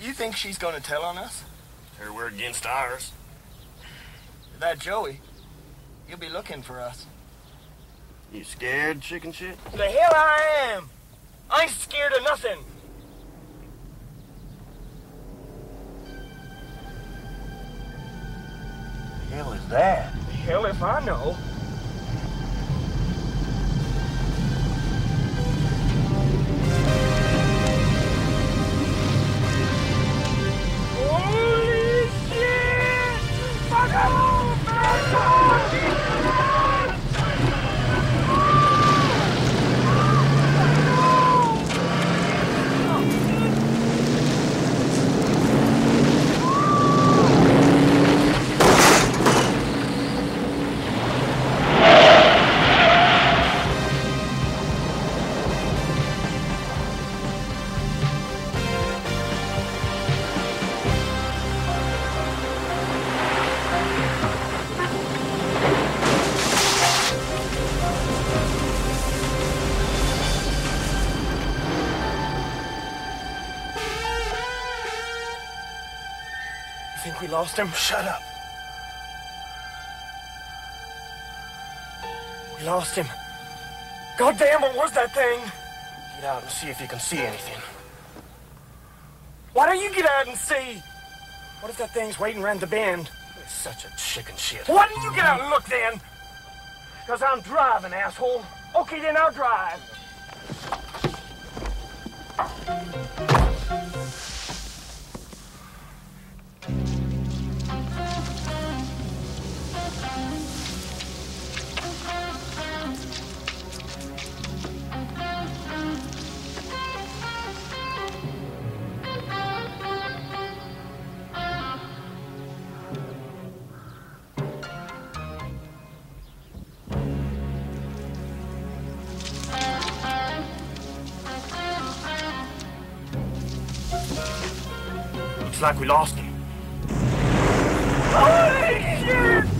You think she's gonna tell on us? Her word against ours. That Joey, he'll be looking for us. You scared, chicken shit? The hell I am! I ain't scared of nothing! The hell is that? Hell if I know. Holy shit! Fuck off! Fuck off! We lost him. Shut up. We lost him. God damn, what was that thing? Get out and see if you can see anything. Why don't you get out and see? What if that thing's waiting around the bend? It's such a chicken shit. Why don't you get out and look then? Because I'm driving, asshole. Okay, then I'll drive. Looks like we lost him. Holy shit!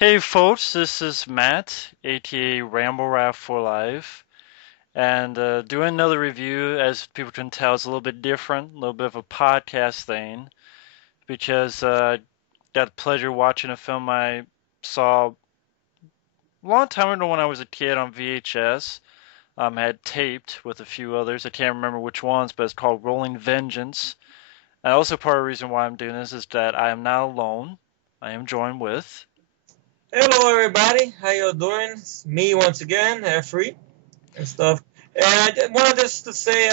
Hey folks, this is Matt, aka Ramble Raft for Life, and doing another review. As people can tell, it's a little bit different, a little bit of a podcast thing, because I got the pleasure of watching a film I saw a long time ago when I was a kid on VHS. I had taped with a few others. I can't remember which ones, but it's called Rolling Vengeance. And also part of the reason why I'm doing this is that I am not alone. I am joined with. Hello, everybody. How you doing? It's me once again, Efree and stuff. And I wanted just to say,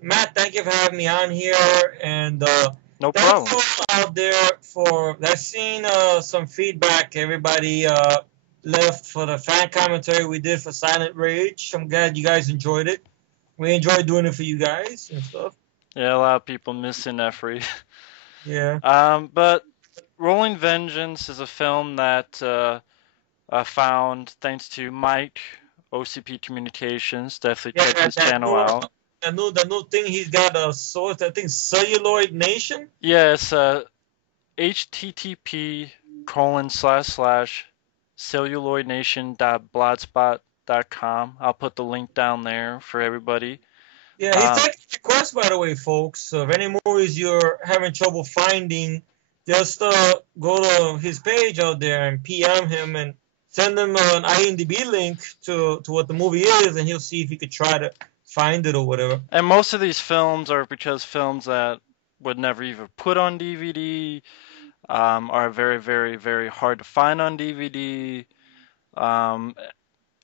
Matt, thank you for having me on here. And No thanks problem. to out there for I've seen some feedback everybody left for the fan commentary we did for Silent Rage. I'm glad you guys enjoyed it. We enjoyed doing it for you guys and stuff. Yeah, a lot of people missing Efree. Yeah. But Rolling Vengeance is a film that I found thanks to Mike, OCP Communications. Definitely check his channel out. The new thing he's got a source. I think Celluloid Nation. Yeah, it's http://celluloidnation.blogspot.com. I'll put the link down there for everybody. Yeah, he's taking requests, by the way, folks. So if any movies you're having trouble finding, just go to his page out there and PM him and send him an IMDb link to what the movie is, and he'll see if he could try to find it or whatever. And most of these films are because films that would never even put on DVD are very, very, very hard to find on DVD. The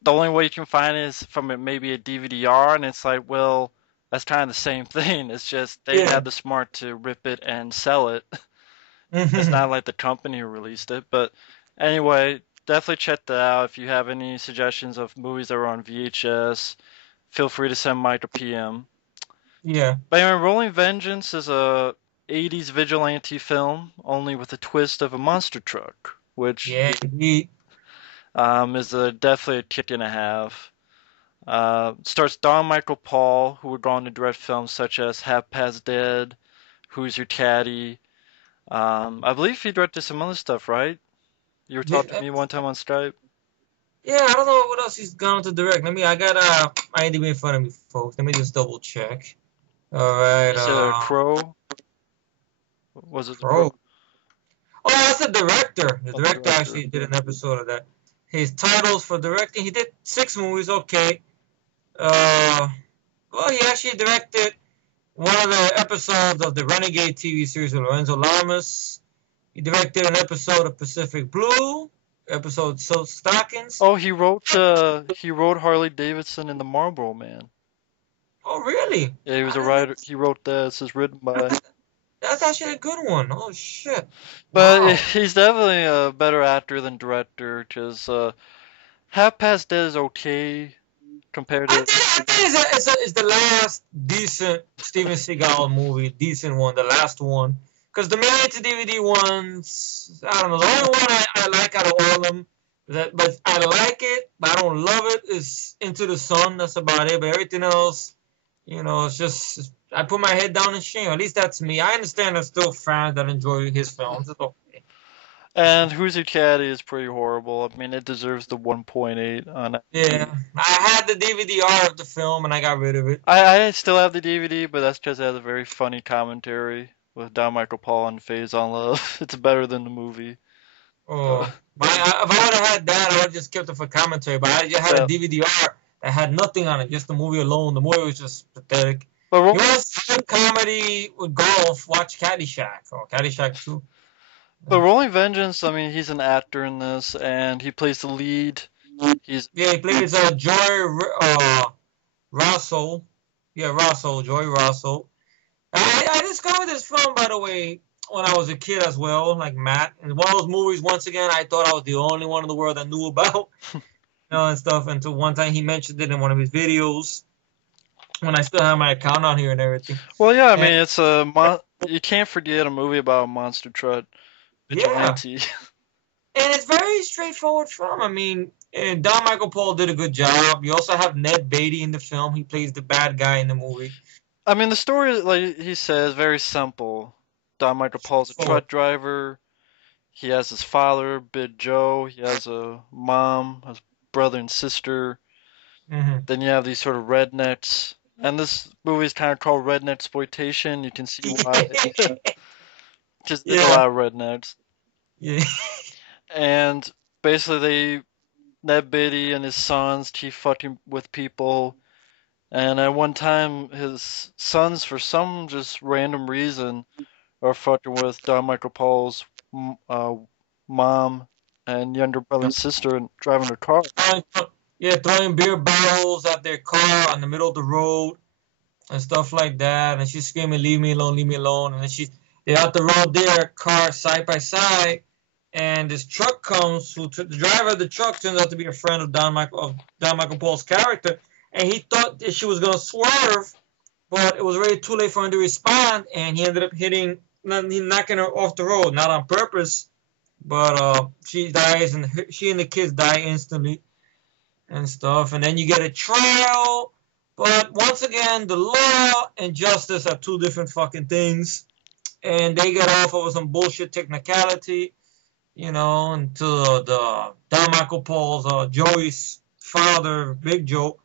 only way you can find it is from maybe a DVD-R, and it's like, well, that's kind of the same thing. It's just they had the smart to rip it and sell it. It's not like the company who released it. But anyway, definitely check that out. If you have any suggestions of movies that are on VHS, feel free to send Mike a PM. Yeah. But anyway, Rolling Vengeance is a 80s vigilante film, only with a twist of a monster truck, which is definitely a kick and a half. Stars Don Michael Paul, who would go on to direct films such as Half Past Dead, Who's Your Caddy. I believe he directed some other stuff, right? You were talking to me one time on Skype. Yeah, I don't know what else he's gone to direct. I got IMDb in front of me, folks. Let me just double check. All right. Is it a Crow? Was it Crow? Oh, that's the director. The director actually did an episode of that. His titles for directing, he did 6 movies. Okay. Well, he actually directed one of the episodes of the Renegade TV series with Lorenzo Lamas. He directed an episode of Pacific Blue, episode Silk Stockings. Oh, he wrote Harley Davidson and the Marlboro Man. Oh, really? Yeah, he was a writer. He wrote that. This is written by. That's actually a good one. Oh, shit. But he's definitely a better actor than director, because Half Past Dead is okay compared to. I think it's the last decent Steven Seagal movie, decent one, the last one. Because the made-to-DVD ones, I don't know, the only one I like out of all of them, but I like it, but I don't love it, is Into the Sun. That's about it. But everything else, it's just, I put my head down in shame. At least that's me. I understand there's still fans that enjoy his films. It's okay. And Who's Your Caddy is pretty horrible. I mean, it deserves the 1.8 on it. Yeah, I had the DVD-R of the film, and I got rid of it. I still have the DVD, but that's because it has a very funny commentary with Don Michael Paul and Phase on Love. It's better than the movie. Oh, if I would have had that, I would have just kept it for commentary. But I just had a DVD-R that had nothing on it, just the movie alone. The movie was just pathetic. But you want to see comedy with golf, watch Caddyshack or Caddyshack 2. But Rolling Vengeance, I mean, he's an actor in this, and he plays the lead. He plays Joy Rosso. Yeah, Rosso, Joy Rosso. I discovered this film, by the way, when I was a kid as well, like Matt. And one of those movies, once again, I thought I was the only one in the world that knew about, and stuff. Until one time he mentioned it in one of his videos, when I still have my account on here and everything. Well, yeah, I mean, it's you can't forget a movie about a monster truck vigilante. Yeah. And it's very straightforward film. I mean, Don Michael Paul did a good job. You also have Ned Beatty in the film. He plays the bad guy in the movie. I mean, the story, like he says, very simple. Don Michael Paul's a truck driver. he has his father, Big Joe. He has a mom, a brother and sister. Mm-hmm. Then you have these sort of rednecks. And this movie is kind of called redneck exploitation. You can see why. Just there's a Yeah. lot of rednecks. Yeah. And basically, Ned Beatty and his sons keep fucking with people. And at one time, his sons, for some just random reason, are fucking with Don Michael Paul's mom and younger brother and sister and driving a car. Yeah, throwing beer bottles at their car on the middle of the road and stuff like that. And she's screaming, "Leave me alone, leave me alone!" And then they're out the road there, car side by side, and this truck comes. The driver of the truck turns out to be a friend of Don Michael Paul's character, and he thought that she was gonna swerve, but it was already too late for him to respond, and he ended up knocking her off the road, not on purpose, but she dies, and she and the kids die instantly and stuff. And then you get a trial, but once again, the law and justice are two different fucking things, and they get off over some bullshit technicality, until the Don Michael Paul's Joey's father, Big Joe.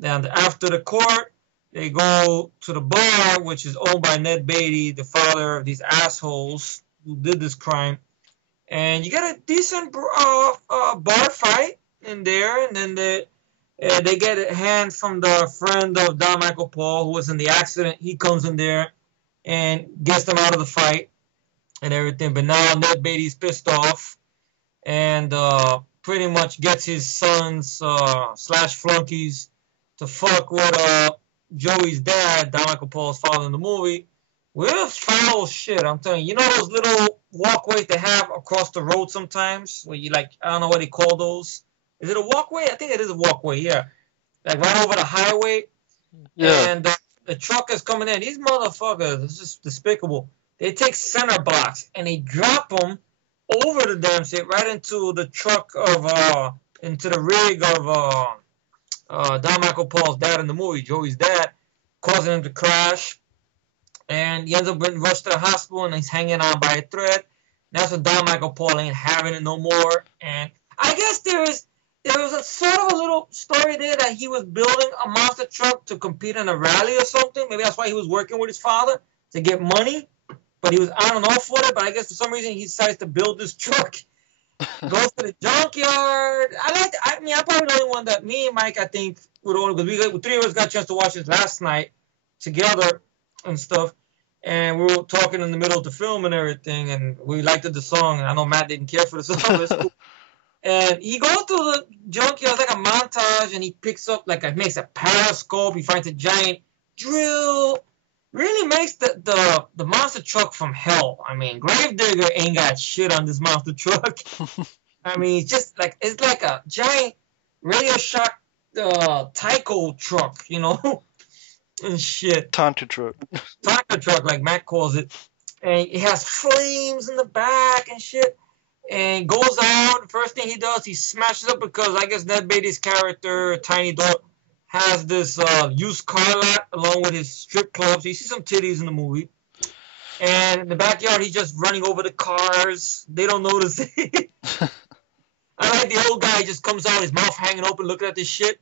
And after the court, they go to the bar, which is owned by Ned Beatty, the father of these assholes who did this crime. And you get a decent bar fight in there, and then they get a hand from the friend of Don Michael Paul, who was in the accident. He comes in there and gets them out of the fight and everything. But now Ned Beatty's pissed off and pretty much gets his sons slash flunkies to fuck with Joey's dad, Don Michael Paul's father in the movie, with foul shit. I'm telling you, you know those little walkways they have across the road sometimes, where you I don't know what they call those. Is it a walkway? I think it is a walkway. Yeah, right over the highway. Yeah. And the truck is coming in. These motherfuckers, it's just despicable. They take center blocks and they drop them over the damn shit right into the truck into the rig of Don Michael Paul's dad in the movie, Joey's dad, causing him to crash. And he ends up being rushed to the hospital, and he's hanging on by a thread. And that's when Don Michael Paul ain't having it no more. And I guess there was a sort of a little story there that he was building a monster truck to compete in a rally or something. Maybe that's why he was working with his father to get money. But he was on and off with it. But I guess for some reason he decides to build this truck. Goes to the junkyard. I'm probably the only one that me and Mike, I think, would only, because we three of us got a chance to watch this last night together and stuff. And we were talking in the middle of the film and everything, and we liked the song. And I know Matt didn't care for the song. It's cool. And he goes to the junkyard, it's like a montage, and he picks up, makes a periscope. He finds a giant drill. Really makes the monster truck from hell. I mean, Gravedigger ain't got shit on this monster truck. I mean, it's like a giant Radio Shack Tyco truck, and shit. Tonka truck. Tonka truck, like Matt calls it. And it has flames in the back and shit. And goes out. First thing he does, he smashes up because I guess Ned Beatty's character, Tiny Doyle, has this used car lot along with his strip club. So you see some titties in the movie. And in the backyard, he's just running over the cars. They don't notice it. I like the old guy just comes out, his mouth hanging open, looking at this shit.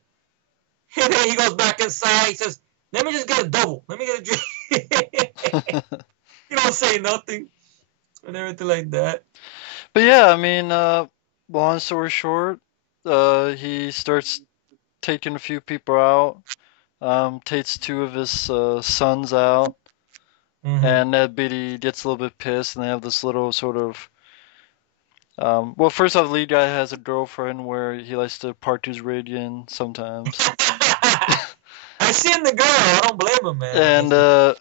And then he goes back inside. He says, "Let me just get a double. Let me get a drink." He don't say nothing and everything like that. But yeah, I mean, long story short, he starts taking a few people out, takes two of his sons out, and Ned Beatty gets a little bit pissed, and they have this little sort of, well, first off, the lead guy has a girlfriend where he likes to park his radio sometimes. I seen the girl, I don't blame him, man. And